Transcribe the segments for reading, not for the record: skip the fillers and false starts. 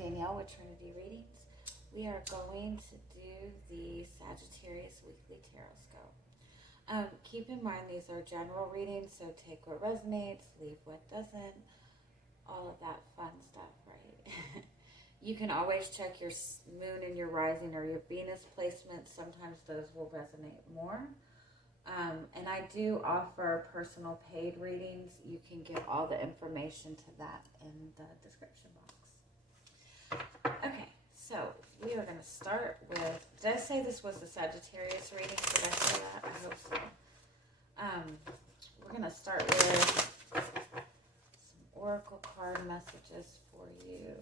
Danielle with Trinity Readings. We are going to do the Sagittarius Weekly Tarotscope. Keep in mind these are general readings, so take what resonates, leave what doesn't, all of that fun stuff, right? You can always check your moon and your rising or your Venus placements. Sometimes those will resonate more. And I do offer personal paid readings. You can get all the information to that in the description box. Okay, so we are going to start with, did I say this was the Sagittarius reading? Did I say that? I hope so. We're going to start with some oracle card messages for you.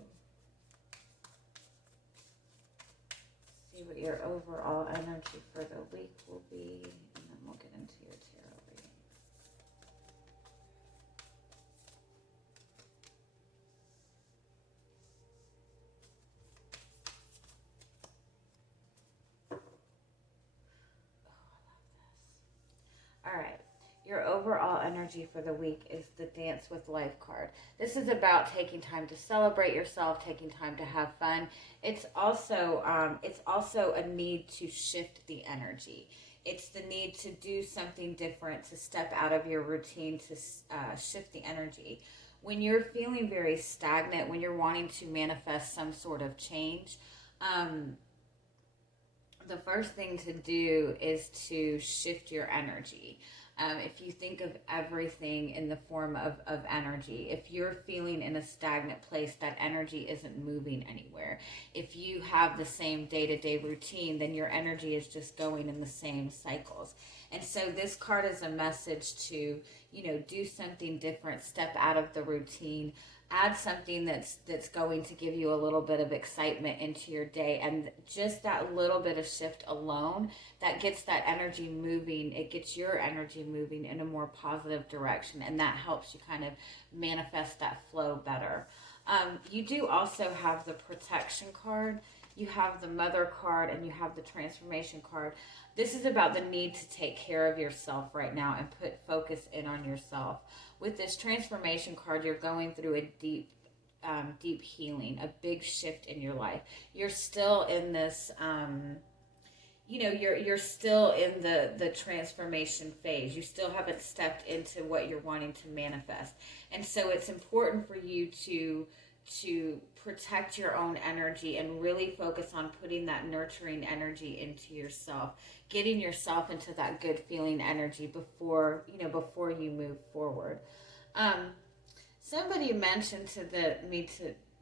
See what your overall energy for the week will be, and then we'll get into your tarot reading. All right, your overall energy for the week is the Dance with Life card. This is about taking time to celebrate yourself, taking time to have fun. It's also a need to shift the energy. It's the need to do something different, to step out of your routine, to shift the energy. When you're feeling very stagnant, when you're wanting to manifest some sort of change, the first thing to do is to shift your energy. If you think of everything in the form of energy, if you're feeling in a stagnant place, that energy isn't moving anywhere. If you have the same day-to-day routine, then your energy is just going in the same cycles. And so this card is a message to, do something different, step out of the routine, add something that's going to give you a little bit of excitement into your day. And just that little bit of shift alone, that gets that energy moving. It gets your energy moving in a more positive direction. And that helps you kind of manifest that flow better. You do also have the protection card. You have the mother card and you have the transformation card. This is about the need to take care of yourself right now and put focus in on yourself. With this transformation card, you're going through a deep healing, a big shift in your life. You're still in this, you're still in the transformation phase. You still haven't stepped into what you're wanting to manifest. And so it's important for you to protect your own energy and really focus on putting that nurturing energy into yourself, getting yourself into that good feeling energy before you move forward. Somebody mentioned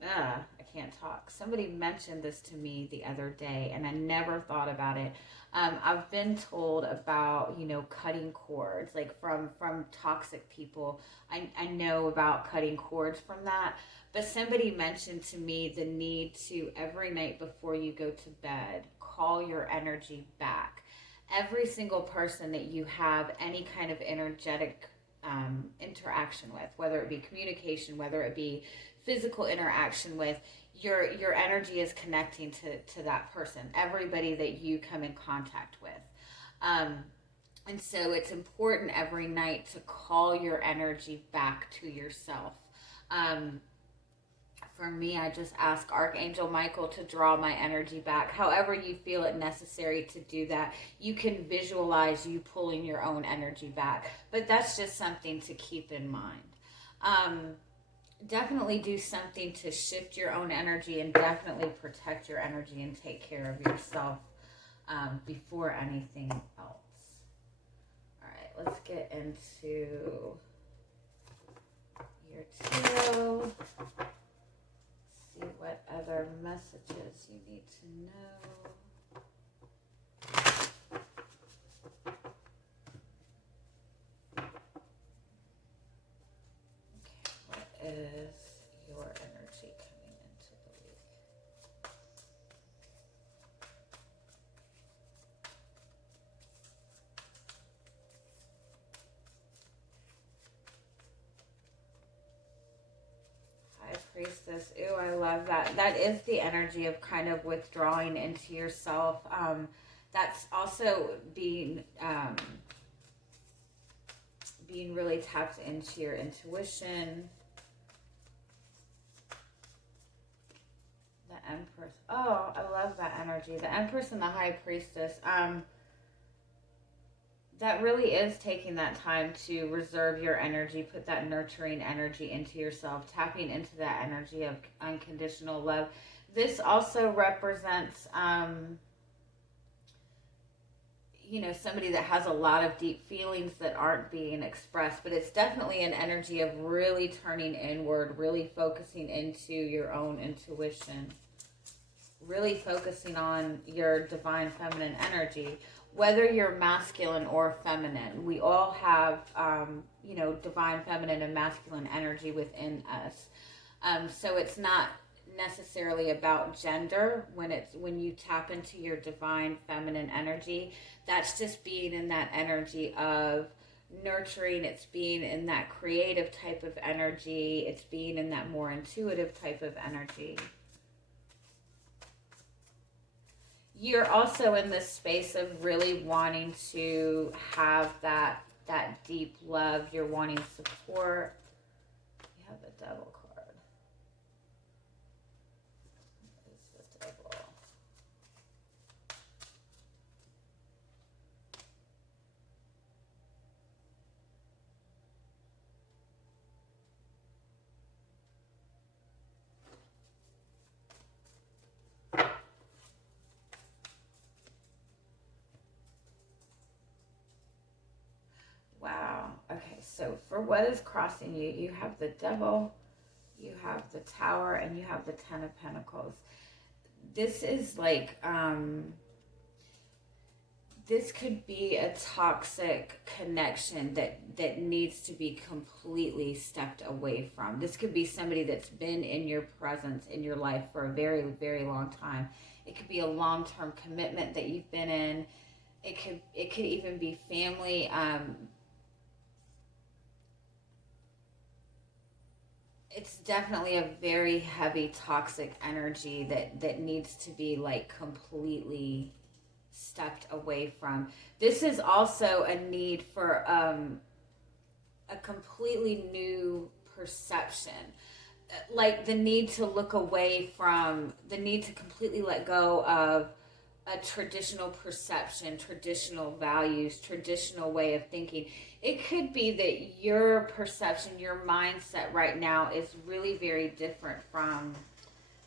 I can't talk. Somebody mentioned this to me the other day and I never thought about it. I've been told about, cutting cords, like from toxic people. I know about cutting cords from that. But somebody mentioned to me the need to, every night before you go to bed, call your energy back. Every single person that you have any kind of energetic interaction with, whether it be communication, whether it be physical interaction with, your energy is connecting to that person, everybody that you come in contact with. And so it's important every night to call your energy back to yourself. For me, I just ask Archangel Michael to draw my energy back. However you feel it necessary to do that. You can visualize you pulling your own energy back. But that's just something to keep in mind. Definitely do something to shift your own energy and definitely protect your energy and take care of yourself before anything else. All right, let's get into your tarot. See what other messages you need to know. Okay, what is your energy coming into the week? High Priestess. Ooh, I love that. That is the energy of kind of withdrawing into yourself. That's also being really tapped into your intuition. energy. The Empress and the High Priestess. That really is taking that time to reserve your energy, put that nurturing energy into yourself, tapping into that energy of unconditional love. This also represents, somebody that has a lot of deep feelings that aren't being expressed, but it's definitely an energy of really turning inward, really focusing into your own intuition, really focusing on your divine feminine energy. Whether you're masculine or feminine, we all have, divine feminine and masculine energy within us. So it's not necessarily about gender when you tap into your divine feminine energy. That's just being in that energy of nurturing. It's being in that creative type of energy. It's being in that more intuitive type of energy. You're also in this space of really wanting to have that deep love. You're wanting support. You have the Devil card. What is the Devil? Wow. Okay, so for what is crossing you, you have the Devil, you have the Tower, and you have the Ten of Pentacles. This is like, this could be a toxic connection that needs to be completely stepped away from. This could be somebody that's been in your presence, in your life for a very, very long time. It could be a long-term commitment that you've been in. It could even be family. It's definitely a very heavy toxic energy that needs to be like completely stepped away from. This is also a need for a completely new perception, like the need to look away from, the need to completely let go of a traditional perception, traditional values, traditional way of thinking. It could be that your perception, your mindset right now is really very different from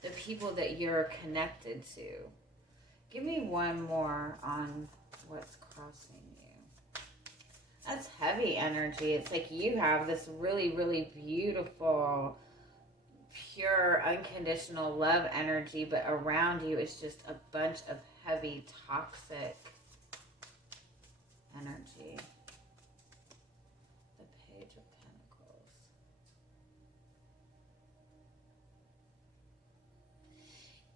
the people that you're connected to. Give me one more on what's crossing you. That's heavy energy. It's like you have this really, really beautiful, pure, unconditional love energy, but around you is just a bunch of heavy, toxic energy. The Page of Pentacles.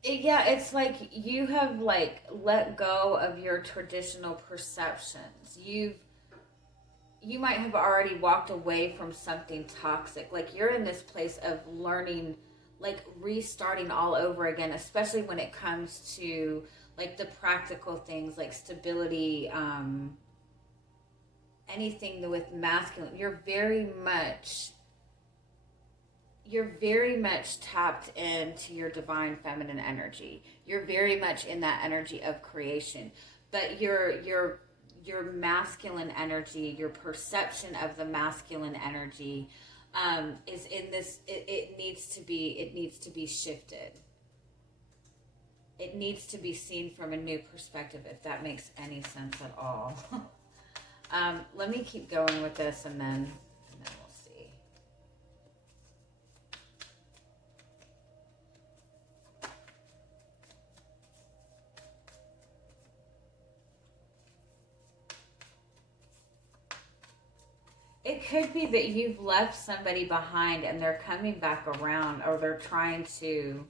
It's like you have like let go of your traditional perceptions. You might have already walked away from something toxic. Like you're in this place of learning, like restarting all over again, especially when it comes to like the practical things like stability, anything with masculine. You're very much tapped into your divine feminine energy. You're very much in that energy of creation, but your masculine energy, your perception of the masculine energy, is in this. It needs to be shifted. It needs to be seen from a new perspective, if that makes any sense at all. Let me keep going with this, and then we'll see. It could be that you've left somebody behind and they're coming back around, or they're trying to...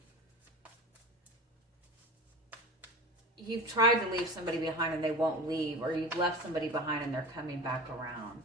You've tried to leave somebody behind and they won't leave, or you've left somebody behind and they're coming back around.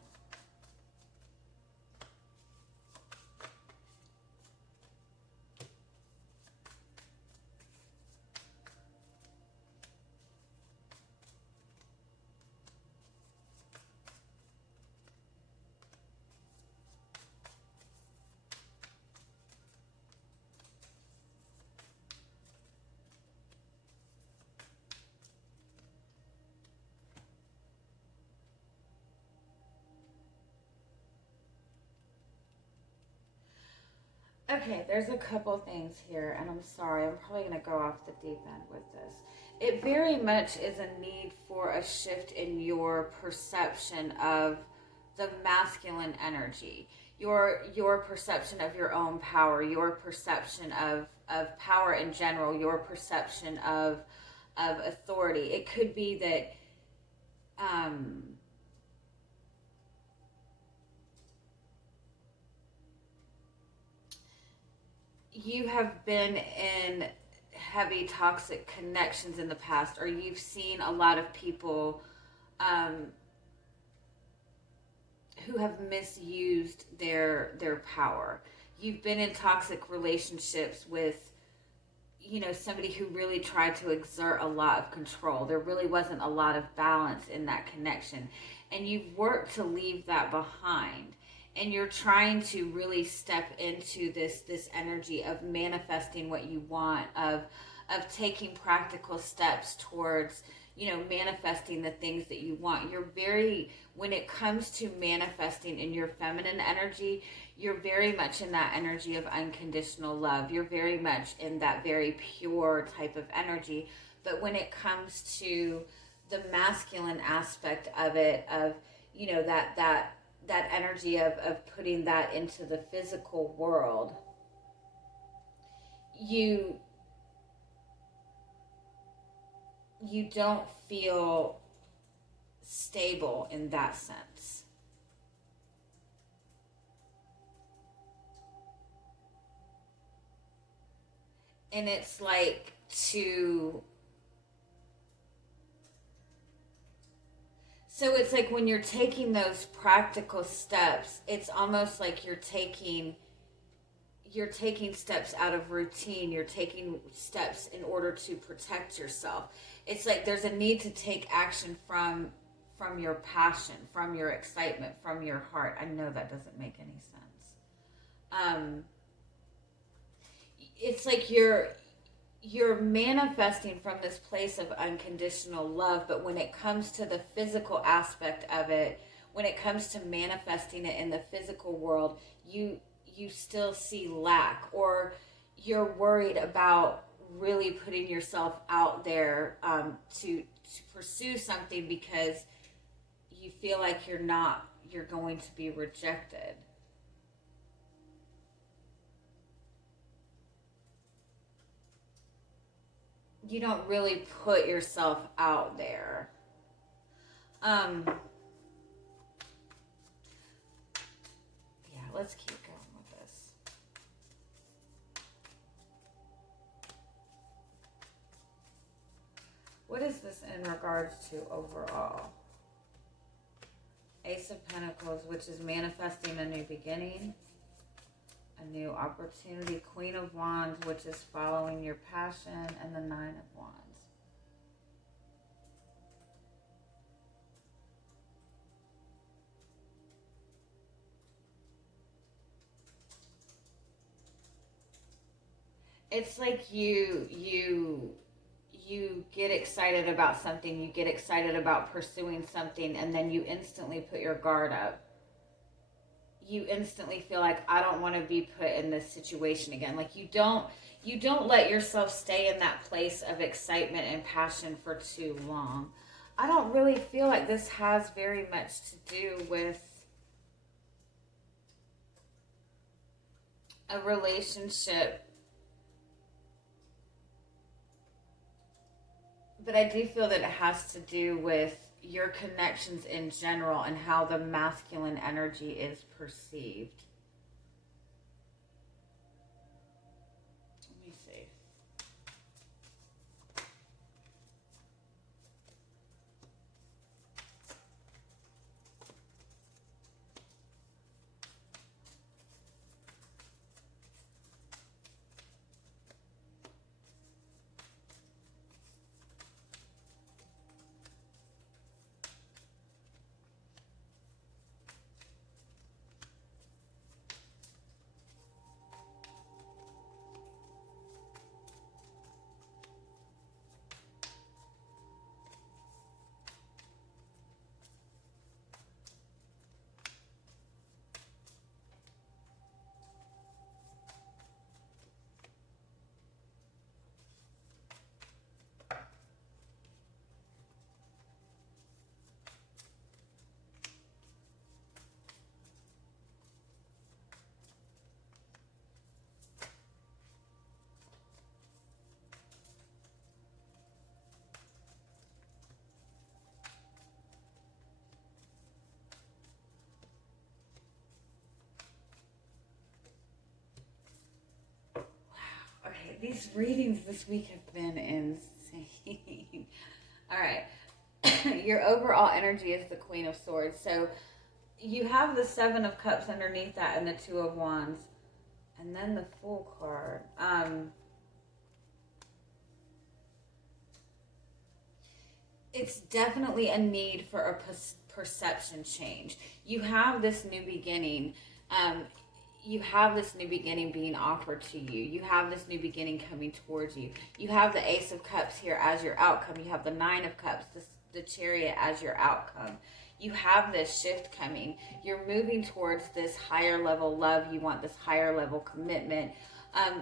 Okay, there's a couple things here, and I'm sorry, I'm probably going to go off the deep end with this. It very much is a need for a shift in your perception of the masculine energy, your perception of your own power, your perception of power in general, your perception of authority. It could be that you have been in heavy toxic connections in the past, or you've seen a lot of people who have misused their power. You've been in toxic relationships with, you know, somebody who really tried to exert a lot of control. There really wasn't a lot of balance in that connection, and you've worked to leave that behind. And you're trying to really step into this energy of manifesting what you want, of taking practical steps towards, you know, manifesting the things that you want. You're very, when it comes to manifesting in your feminine energy, you're very much in that energy of unconditional love. You're very much in that very pure type of energy. But when it comes to the masculine aspect of it, of, you know, that energy of putting that into the physical world, you don't feel stable in that sense. And it's like so it's like when you're taking those practical steps, it's almost like you're taking steps out of routine. You're taking steps in order to protect yourself. It's like there's a need to take action from your passion, from your excitement, from your heart. I know that doesn't make any sense. It's like you're manifesting from this place of unconditional love, but when it comes to the physical aspect of it, when it comes to manifesting it in the physical world, you still see lack, or you're worried about really putting yourself out there to pursue something because you feel like you're going to be rejected. You don't really put yourself out there. Yeah, let's keep going with this. What is this in regards to overall? Ace of Pentacles, which is manifesting a new beginning, a new opportunity. Queen of Wands, which is following your passion, and the Nine of Wands. It's like you get excited about something, you get excited about pursuing something, and then you instantly put your guard up. You instantly feel like, I don't want to be put in this situation again. Like you don't let yourself stay in that place of excitement and passion for too long. I don't really feel like this has very much to do with a relationship, but I do feel that it has to do with your connections in general and how the masculine energy is perceived. Let me see. These readings this week have been insane. All right. Your overall energy is the Queen of Swords. So you have the Seven of Cups underneath that and the Two of Wands. And then the Fool card. It's definitely a need for a perception change. You have this new beginning. You have this new beginning being offered to you. You have this new beginning coming towards you. You have the Ace of Cups here as your outcome. You have the Nine of Cups, the Chariot as your outcome. You have this shift coming. You're moving towards this higher level love. You want this higher level commitment.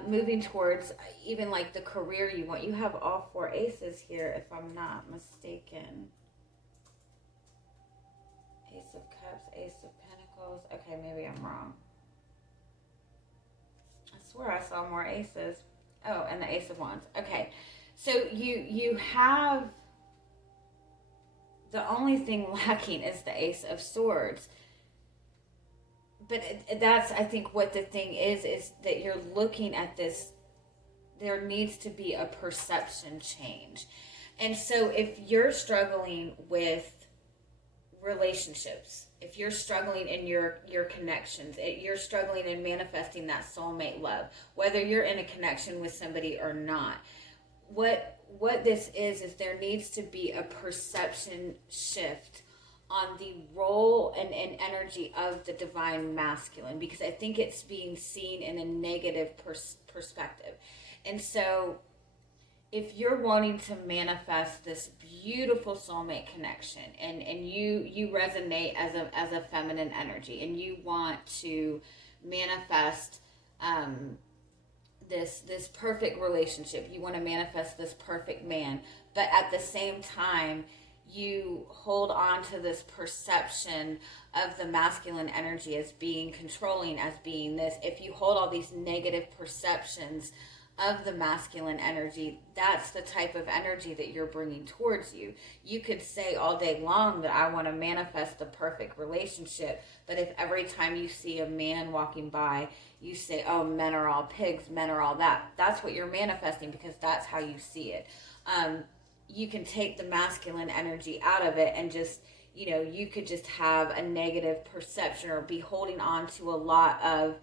Moving towards even like the career you want. You have all four aces here, if I'm not mistaken. Ace of Cups, Ace of Pentacles. Okay, maybe I'm wrong. I swear I saw more aces. Oh, and the Ace of Wands. Okay, so you have, the only thing lacking is the Ace of Swords. But that's, I think, what the thing is that you're looking at this, there needs to be a perception change. And so if you're struggling with relationships, if you're struggling in your connections, you're struggling in manifesting that soulmate love, whether you're in a connection with somebody or not, what this is there needs to be a perception shift on the role and energy of the divine masculine, because I think it's being seen in a negative perspective. And so if you're wanting to manifest this beautiful soulmate connection and you resonate as a feminine energy, and you want to manifest this perfect relationship, you want to manifest this perfect man, but at the same time you hold on to this perception of the masculine energy as being controlling, as being this. If you hold all these negative perceptions of the masculine energy, that's the type of energy that you're bringing towards you. You could say all day long that I want to manifest the perfect relationship, but if every time you see a man walking by, you say, oh, men are all pigs, men are all that, that's what you're manifesting, because that's how you see it. You can take the masculine energy out of it and just, you could just have a negative perception or be holding on to a lot of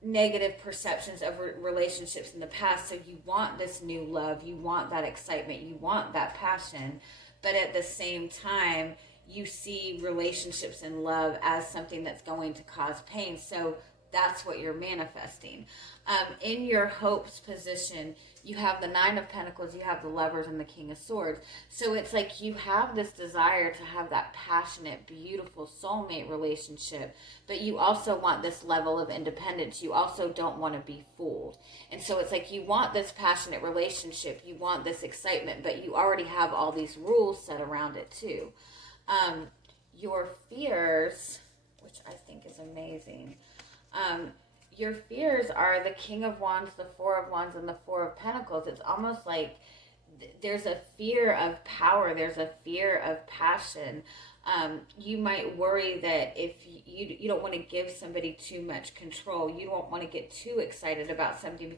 negative perceptions of relationships in the past. So you want this new love, you want that excitement, you want that passion, but at the same time, you see relationships and love as something that's going to cause pain. So that's what you're manifesting. In your hopes position, you have the Nine of Pentacles, you have the Lovers, and the King of Swords. So it's like you have this desire to have that passionate, beautiful soulmate relationship, but you also want this level of independence. You also don't want to be fooled. And so it's like you want this passionate relationship, you want this excitement, but you already have all these rules set around it too. Your fears, which I think is amazing, your fears are the King of Wands, the Four of Wands, and the Four of Pentacles. It's almost like there's a fear of power. There's a fear of passion. You might worry that if you don't want to give somebody too much control, you don't want to get too excited about something,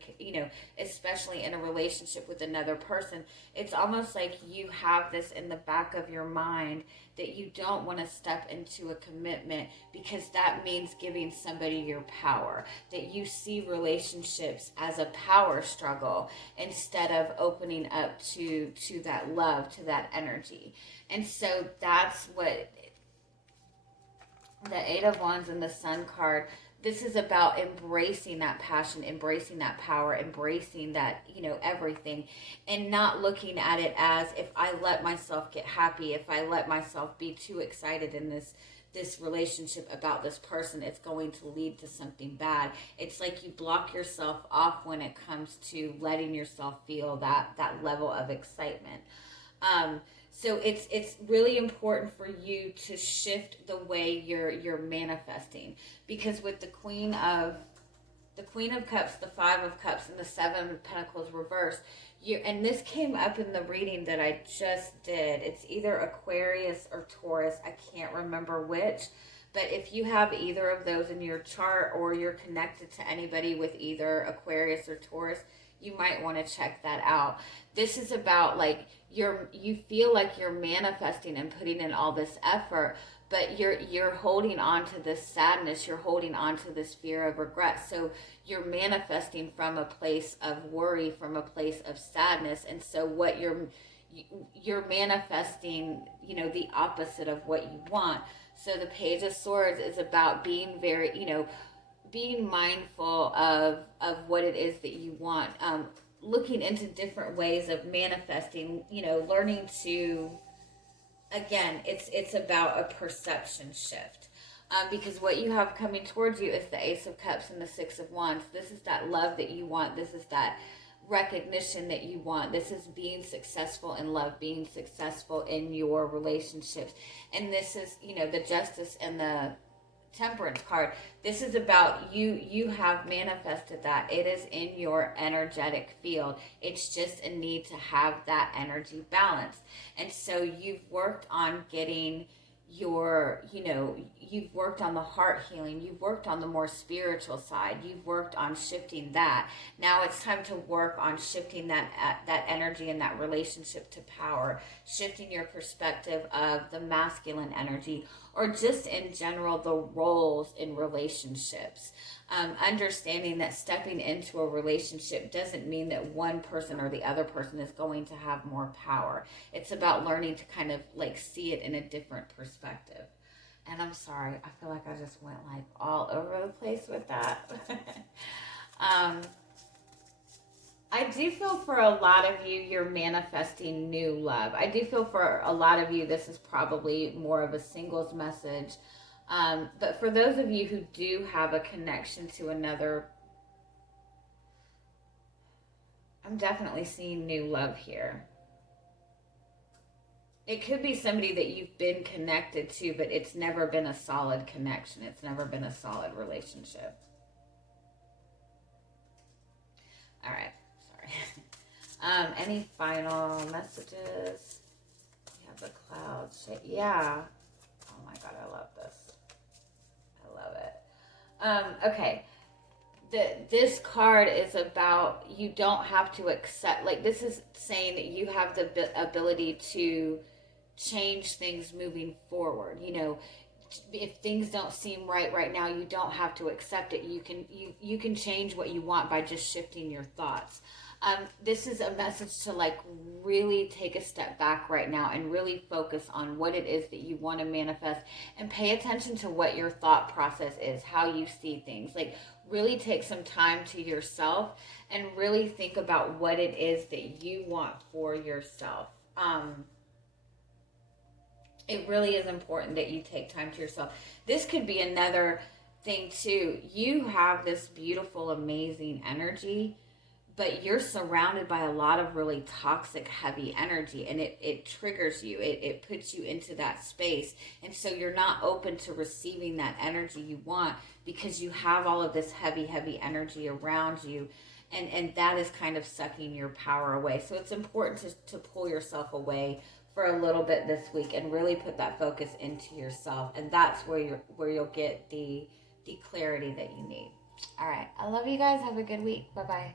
especially in a relationship with another person. It's almost like you have this in the back of your mind that you don't want to step into a commitment because that means giving somebody your power, that you see relationships as a power struggle instead of opening up to that love, to that energy. And so that's what the Eight of Wands and the Sun card, this is about embracing that passion, embracing that power, embracing that, everything, and not looking at it as, if I let myself get happy, if I let myself be too excited in this relationship about this person, it's going to lead to something bad. It's like you block yourself off when it comes to letting yourself feel that level of excitement. So it's really important for you to shift the way you're manifesting, because with the Queen of Cups, the Five of Cups, and the Seven of Pentacles reversed, and this came up in the reading that I just did. It's either Aquarius or Taurus. I can't remember which. But if you have either of those in your chart, or you're connected to anybody with either Aquarius or Taurus, you might want to check that out. This is about like you feel like you're manifesting and putting in all this effort, but you're holding on to this sadness, you're holding on to this fear of regret. So you're manifesting from a place of worry, from a place of sadness. And so what you're manifesting, you know, the opposite of what you want. So the Page of Swords is about being very, you know, being mindful of what it is that you want, looking into different ways of manifesting, you know, learning to, again, it's about a perception shift. Because what you have coming towards you is the Ace of Cups and the Six of Wands. This is that love that you want. This is that recognition that you want. This is being successful in love, being successful in your relationships. And this is, you know, the Justice and the Temperance card. This is about you have manifested that. It is in your energetic field. It's just a need to have that energy balance. And so you've worked on getting your, you know, you've worked on the heart healing, you've worked on the more spiritual side, you've worked on shifting that. Now it's time to work on shifting that energy and that relationship to power, shifting your perspective of the masculine energy, or just in general the roles in relationships. Understanding that stepping into a relationship doesn't mean that one person or the other person is going to have more power. It's about learning to kind of like see it in a different perspective. And I'm sorry, I feel like I just went like all over the place with that. I do feel for a lot of you, you're manifesting new love. I do feel for a lot of you, this is probably more of a singles message. But for those of you who do have a connection to another, I'm definitely seeing new love here. It could be somebody that you've been connected to, but it's never been a solid connection. It's never been a solid relationship. All right. Sorry. Any final messages? We have the clouds. Yeah. Oh my God, I love this. I love it. Okay. This card is about, you don't have to accept, like this is saying that you have the ability to change things moving forward. You know, if things don't seem right now, you don't have to accept it. You can change what you want by just shifting your thoughts. This is a message to like really take a step back right now and really focus on what it is that you want to manifest, and pay attention to what your thought process is, how you see things. Like really take some time to yourself and really think about what it is that you want for yourself. It really is important that you take time to yourself. This could be another thing too. You have this beautiful, amazing energy, but you're surrounded by a lot of really toxic, heavy energy, and it triggers you. It puts you into that space. And so you're not open to receiving that energy you want because you have all of this heavy, heavy energy around you. And that is kind of sucking your power away. So it's important to pull yourself away for a little bit this week and really put that focus into yourself. And that's where you'll get the clarity that you need. All right. I love you guys. Have a good week. Bye-bye.